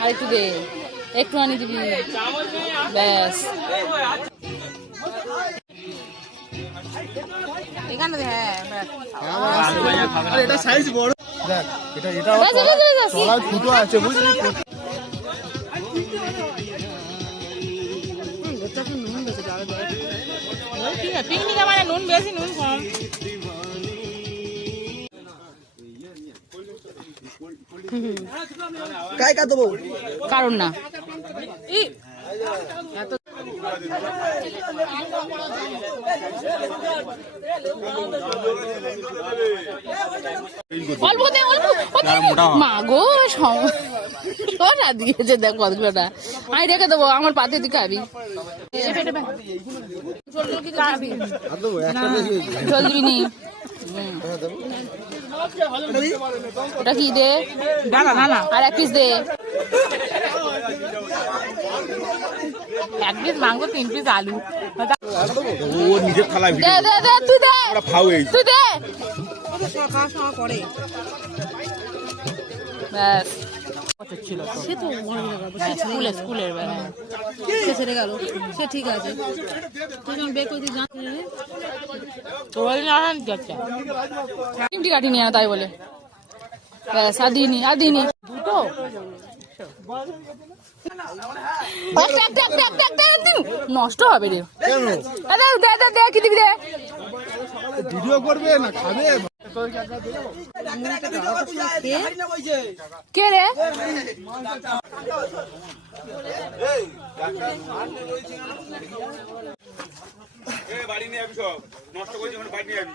আর একটু দে, একটু আনি দিবি ব্যাস। এখানে দে, হ্যাঁ এটা সাইজ বড় দেখ, এটা তলায় ফুটো আছে বুঝলি। পিকনিক মানে নুন বেশি নুন কম। কারণ না মাগো দিয়েছে দেখ কতগুলোটা। আমি রেখে দেবো আমার পাতে দিকে খাবি, জল দিবি নি। ওটা কি দে, আর এক পিস দে, এক পিস মাংস, 3 পিস আলু। নিজের থালায় তুই দে, তুই দে ব্যাস। সে তো স্কুলের বেলায় সে ছেড়ে গেল, সে ঠিক আছে। চিমটি কাটিনি না তাই বলে ব্যাস। আর দিইনি দুটো নষ্ট হবে রে। কি দিবি রে, ভিডিও করবে না খাবে? কে রে? বাড়ি নিয়ে যাবি, সব নষ্ট করছি, বাড়ি নিয়ে যাবি।